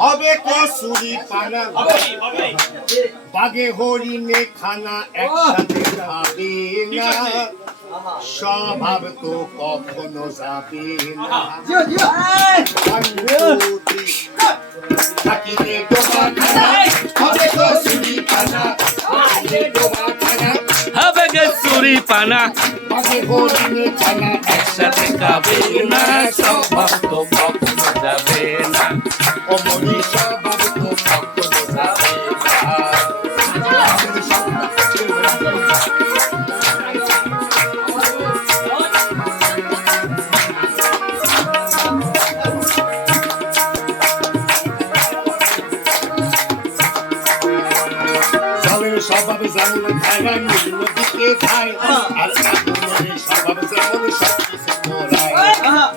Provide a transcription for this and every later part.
হবে কসুরি পানা, বাঘে হরিণে খানা একসাথে খাবে না, স্বভাব তো কখনো যাবে না। থাকিলে ডোবা খানা, হবে কসুরি পানা, ডোবা খানা, হবে কসুরি পানা, বাঘে হরিণে খানা একসাথে খাবে না, স্বভাব তো কখনো যাবে না। অমনি স্বভাব তো কখনো যাবে না। স্বভাব যেমন খারা নিম্ন দিকে যায়, আর আগুনের স্বভাব যেমন সবকিছু মোড়ায়।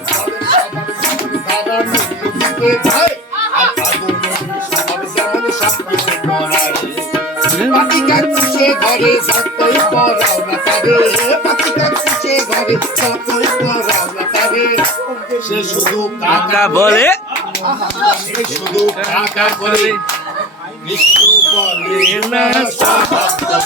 স্বভাব যেমন খারা নিম্ন দিকে যায়, আর আগুনের স্বভাব যেমন সবকিছু মোড়ায়। পাতি কাকুশে ঘরে যতই পড়াও না তারে, পাতি কাকুশে ঘরে যতই পড়াও না তারে, সে শুধু কাকা বলে, সে শুধু কাকা বলে, বিষ্ণু বলে না, স্বভাব তো